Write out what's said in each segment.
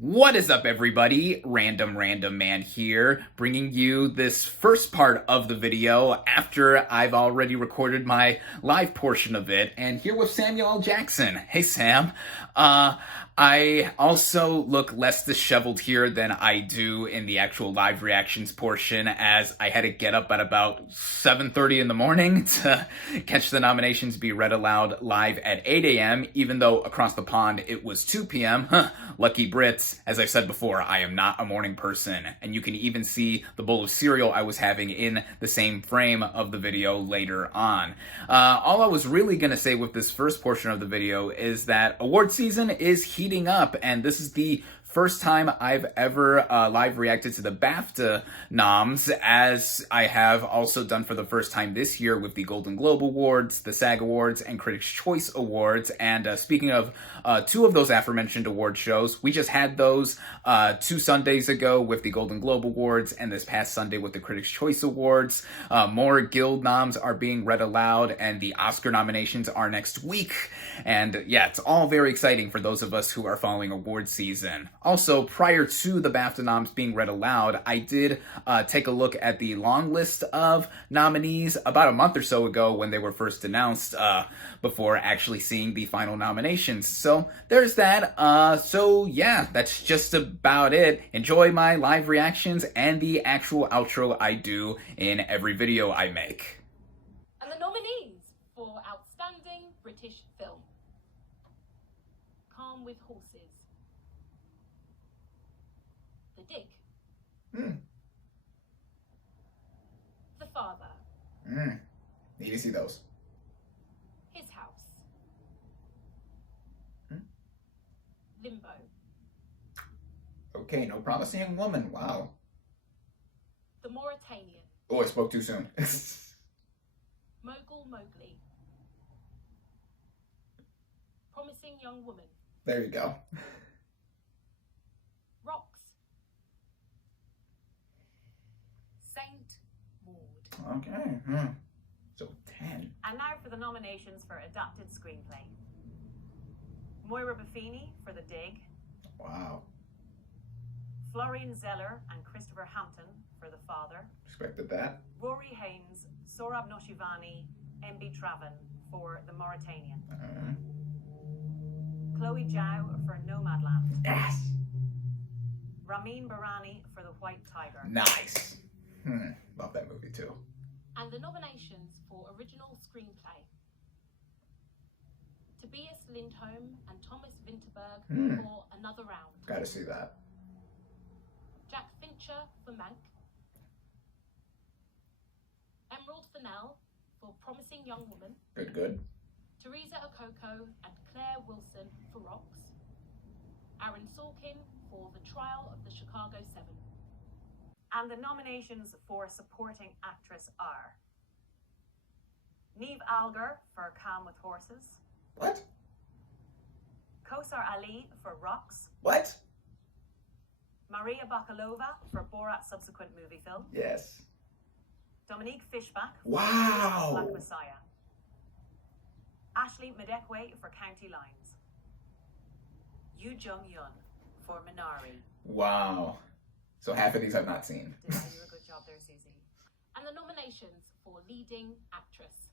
What is up, everybody? RandomRandomMan here, bringing you this first part of the video after I've already recorded my live portion of it, and here with Samuel L. Jackson. Hey, Sam. I also look less disheveled here than I do in the actual live reactions portion, as I had to get up at about 7:30 in the morning to catch the nominations be read aloud live at 8 a.m., even though across the pond it was 2 p.m. Lucky Brits. As I said before, I am not a morning person, and you can even see the bowl of cereal I was having in the same frame of the video later on. All I was really going to say with this first portion of the video is that award season is heating up, and this is the first time I've ever live reacted to the BAFTA noms, as I have also done for the first time this year with the Golden Globe Awards, the SAG Awards, and Critics' Choice Awards. And speaking of two of those aforementioned award shows, we just had those 2 Sundays ago with the Golden Globe Awards, and this past Sunday with the Critics' Choice Awards. More Guild noms are being read aloud, and the Oscar nominations are next week. And yeah, it's all very exciting for those of us who are following award season. Also, prior to the BAFTA noms being read aloud, I did take a look at the long list of nominees about a month or so ago when they were first announced, before actually seeing the final nominations. So there's that. So yeah, that's just about it. Enjoy my live reactions and the actual outro I do in every video I make. And the nominees for Outstanding British Film: Calm with Horses, The Dig, The Father, Need to see those. His House, Limbo, Okay, No Promising Young Woman. Wow. The Mauritanian, Oh, I spoke too soon. Mogul Mowgli, Promising Young Woman, There you go. Rocks, Saint Maud. Okay. So 10. And now for the nominations for Adapted Screenplay. Moira Buffini for The Dig, Wow. Florian Zeller and Christopher Hampton for The Father, Expected that. Rory Haynes, Sohrab Noshivani, M.B. Traven for The Mauritanian, Chloe Zhao for Nomadland, Yes. Ramin Barani for The White Tiger, Nice. Love that movie too. And the nominations for Original Screenplay: Tobias Lindholm and Thomas Vinterberg for Another Round, Gotta see that. Jack Fincher for Mank, Emerald Fennell for Promising Young Woman, Good. Teresa Okoko and Claire Wilson for Rocks, Aaron Sorkin for The Trial of the Chicago 7. And the nominations for Supporting Actress are Niamh Algar for Calm with Horses, What? Kosar Ali for Rocks, What? Maria Bakalova for Borat's subsequent movie film, Yes. Dominique Fishback for Wow. Black Messiah, Ashley Madekwe for County Lines, Yoo Jung-yun for Minari. Wow. So half of these I've not seen. Did I do a good job there, Susie? And the nominations for Leading Actress: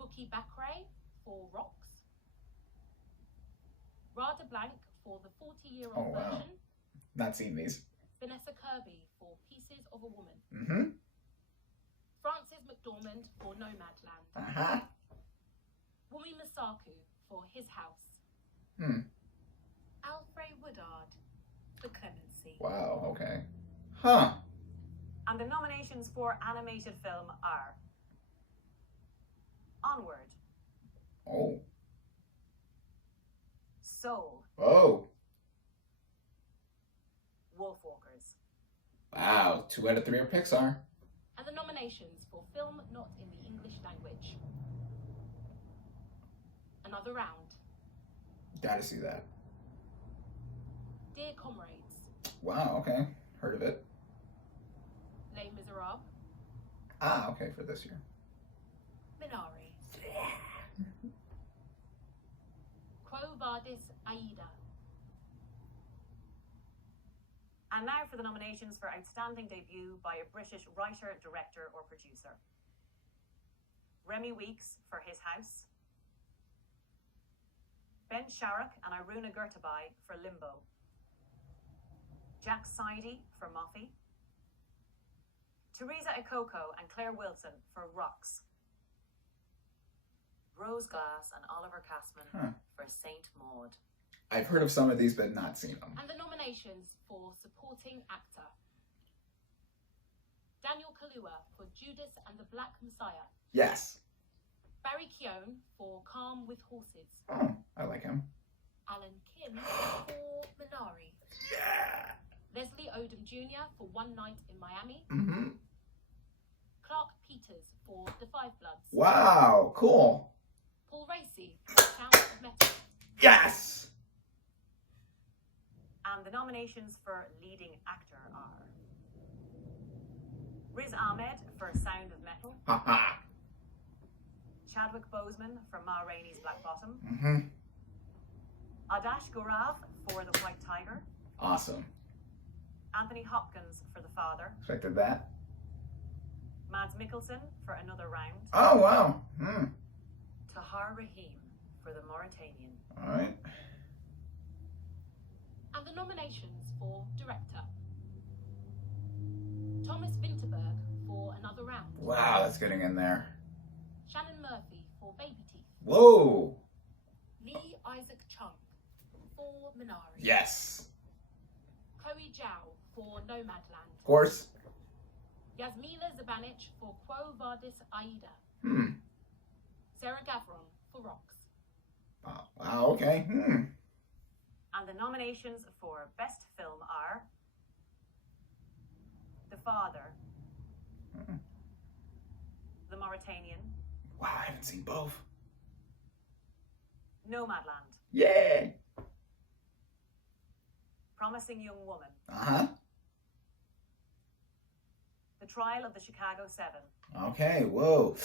Buki Bakray for Rocks, Rada Blank for The 40-Year-Old Oh, wow. Version, Not seen these. Vanessa Kirby for Pieces of a Woman, Frances McDormand for Nomadland, Wumi Masaku for His House, Alfred Woodard for Clemency. Wow, okay. Huh. And the nominations for animated film are Onward, Oh. Soul, Oh. Wolfwalkers. Wow. 2 out of 3 are Pixar. And the nominations for Film Not in the English Language: Another Round, Gotta see that. Dear Comrades, Wow, okay. Heard of it. Les Miserables, Okay, for this year. Minari, Quo Vadis Aida, And now for the nominations for Outstanding Debut by a British writer, director, or producer. Remy Weeks for His House. Ben Sharrock and Iruna Gurtabay for Limbo. Jack Sidey for Moffy. Teresa Ekoko and Claire Wilson for Rocks. Rose Glass and Oliver Casman for Saint Maud. I've heard of some of these, but not seen them. And the nominations for supporting actor. Daniel Kaluuya for Judas and the Black Messiah. Yes. Barry Keoghan for Calm with Horses. Oh, I like him. Alan Kim for Minari. Yeah. Leslie Odom Jr. for One Night in Miami. Mm-hmm. Clark Peters for The Five Bloods. Wow, cool. Paul Raci for Sound of Metal. Yes. And the nominations for leading actor are Riz Ahmed for Sound of Metal. Haha. Chadwick Boseman for Ma Rainey's Black Bottom. Mm-hmm. Adash Gaurav for The White Tiger. Awesome. Anthony Hopkins for The Father. Expected that. Mads Mikkelsen for Another Round. Oh, wow. Tahar Rahim for The Mauritanian. All right. And the nominations for director. Thomas Vinterberg for Another Round. Wow, that's getting in there. Shannon Murphy for Baby Teeth. Whoa. Lee Isaac Chung for Minari. Yes. Chloe Zhao for Nomadland. Of course. Yasmina Zabanic for Quo Vadis Aida. Sarah Gavron for Rocks. Oh, wow, okay. And the nominations for Best Film are The Father, The Mauritanian, Wow, I haven't seen both. Nomadland, Yay. Promising Young Woman, Uh-huh. The Trial of the Chicago 7. Okay, whoa.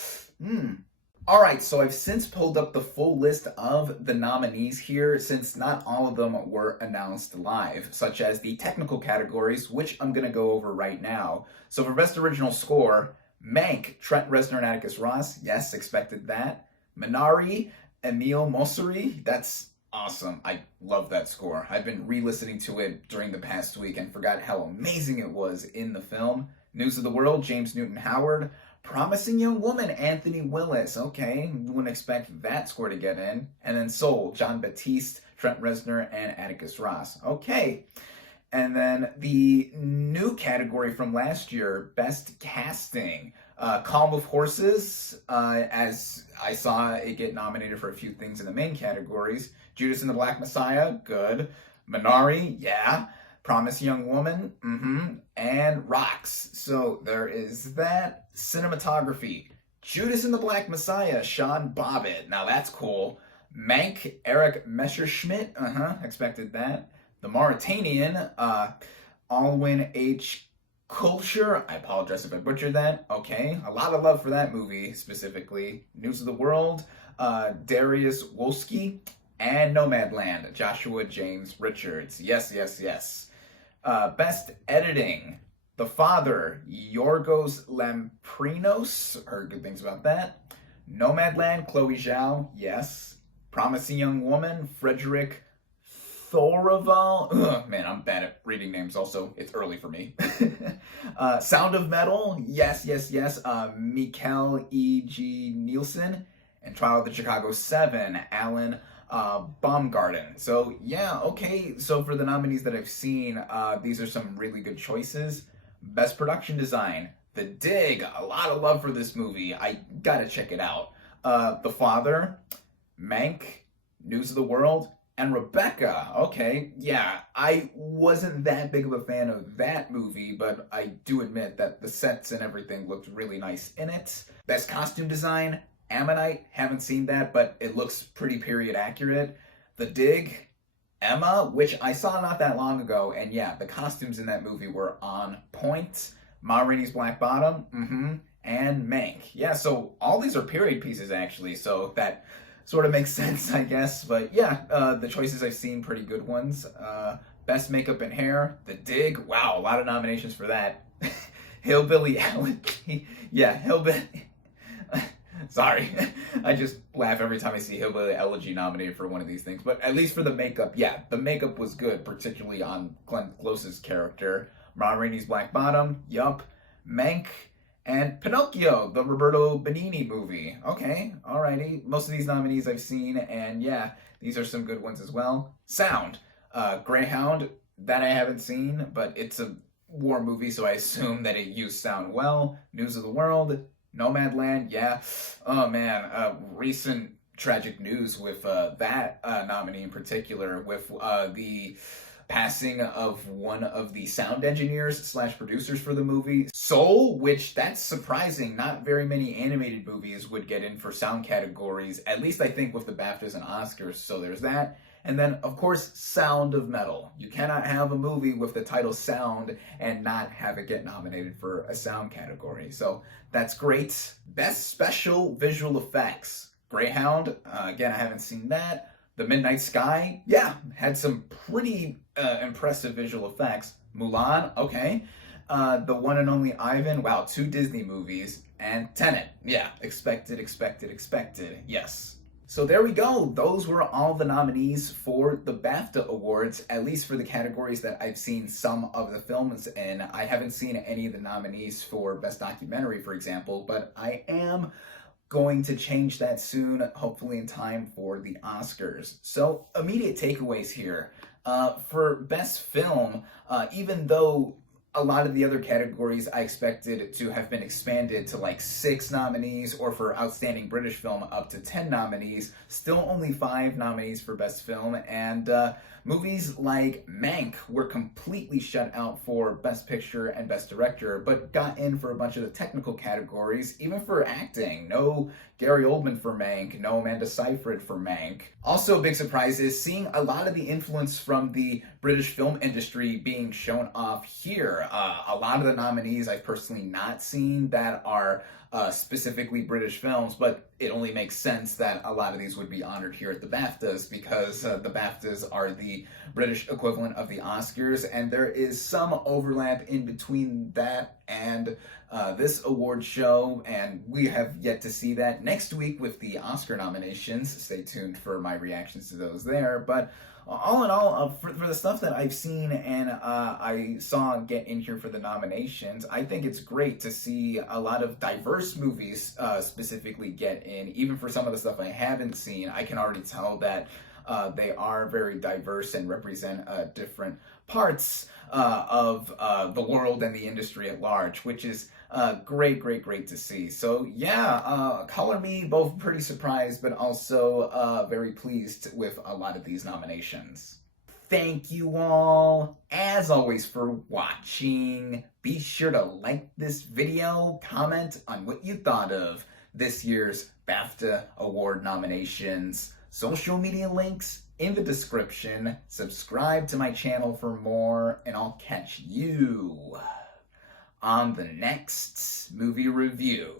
All right, so I've since pulled up the full list of the nominees here, since not all of them were announced live, such as the technical categories, which I'm going to go over right now. So for Best Original Score, Mank, Trent Reznor and Atticus Ross. Yes, expected that. Minari, Emile Mosseri. That's awesome. I love that score. I've been re-listening to it during the past week and forgot how amazing it was in the film. News of the World, James Newton Howard. Promising Young Woman, Anthony Willis. Okay, wouldn't expect that score to get in. And then Soul, John Batiste, Trent Reznor, and Atticus Ross. Okay. And then the new category from last year, Best Casting. Calm with Horses, as I saw it get nominated for a few things in the main categories. Judas and the Black Messiah, good. Minari, yeah. Promise Young Woman, and Rocks. So there is that. Cinematography, Judas and the Black Messiah, Sean Bobbitt. Now that's cool. Mank, Eric Messerschmidt. Expected that. The Mauritanian, Alwyn H. Culture. I apologize if I butchered that. Okay, a lot of love for that movie specifically. News of the World, Darius Wolski, and Nomadland, Joshua James Richards. Yes, yes, yes. Best Editing, The Father, Yorgos Lamprinos. Heard good things about that. Nomadland, Chloe Zhao. Yes. Promising Young Woman, Frederick Thoroval. Ugh, man, I'm bad at reading names also. It's early for me. Sound of Metal. Yes, yes, yes. Mikael E.G. Nielsen. And Trial of the Chicago 7, Alan Baumgarten. So, yeah, okay. So for the nominees that I've seen, these are some really good choices. Best Production Design, The Dig. A lot of love for this movie. I gotta check it out. The Father, Mank, News of the World, and Rebecca. Okay, yeah, I wasn't that big of a fan of that movie, but I do admit that the sets and everything looked really nice in it. Best Costume Design, Ammonite. Haven't seen that, but it looks pretty period accurate. The Dig, Emma, which I saw not that long ago, and yeah, the costumes in that movie were on point. Ma Rainey's Black Bottom, and Mank. Yeah, so all these are period pieces, actually, so that sort of makes sense, I guess. But yeah, the choices I've seen, pretty good ones. Best Makeup and Hair, The Dig. Wow, a lot of nominations for that. Hillbilly Elegy. Yeah, Hillbilly. Sorry, I just laugh every time I see Hillbilly Elegy nominated for one of these things. But at least for the makeup, yeah, the makeup was good, particularly on Glenn Close's character. Ma Rainey's Black Bottom, yup. Mank, and Pinocchio, the Roberto Benigni movie. Okay, alrighty. Most of these nominees I've seen, and yeah, these are some good ones as well. Sound, Greyhound, that I haven't seen, but it's a war movie, so I assume that it used sound well. News of the World, Nomadland, yeah. Oh man, recent tragic news with that nominee in particular, with the passing of one of the sound engineers / producers for the movie. Soul, which that's surprising. Not very many animated movies would get in for sound categories, at least I think with the BAFTAs and Oscars, so there's that. And then, of course, Sound of Metal. You cannot have a movie with the title Sound and not have it get nominated for a sound category. So that's great. Best Special Visual Effects. Greyhound, again, I haven't seen that. The Midnight Sky, yeah, had some pretty impressive visual effects. Mulan, okay. The One and Only Ivan, wow, 2 Disney movies. And Tenet, yeah, expected, yes. So there we go. Those were all the nominees for the BAFTA Awards, at least for the categories that I've seen some of the films in. I haven't seen any of the nominees for Best Documentary, for example, but I am going to change that soon, hopefully in time for the Oscars. So immediate takeaways here. For Best Film, even though a lot of the other categories I expected to have been expanded to like 6 nominees, or for Outstanding British Film up to 10 nominees, still only 5 nominees for Best Film, and movies like Mank were completely shut out for Best Picture and Best Director, but got in for a bunch of the technical categories, even for acting. No Gary Oldman for Mank, no Amanda Seyfried for Mank. Also, a big surprise is seeing a lot of the influence from the British film industry being shown off here. A lot of the nominees I've personally not seen that are specifically British films, but it only makes sense that a lot of these would be honored here at the BAFTAs, because the BAFTAs are the British equivalent of the Oscars, and there is some overlap in between that and this award show, and we have yet to see that next week with the Oscar nominations. Stay tuned for my reactions to those there, but all in all, for the stuff that I've seen and I saw get in here for the nominations, I think it's great to see a lot of diverse movies specifically get in. Even for some of the stuff I haven't seen, I can already tell that they are very diverse and represent different parts of the world and the industry at large, which is great to see. So yeah, color me both pretty surprised, but also very pleased with a lot of these nominations. Thank you all, as always, for watching. Be sure to like this video, comment on what you thought of this year's BAFTA Award nominations. Social media links in the description. Subscribe to my channel for more, and I'll catch you on the next movie review.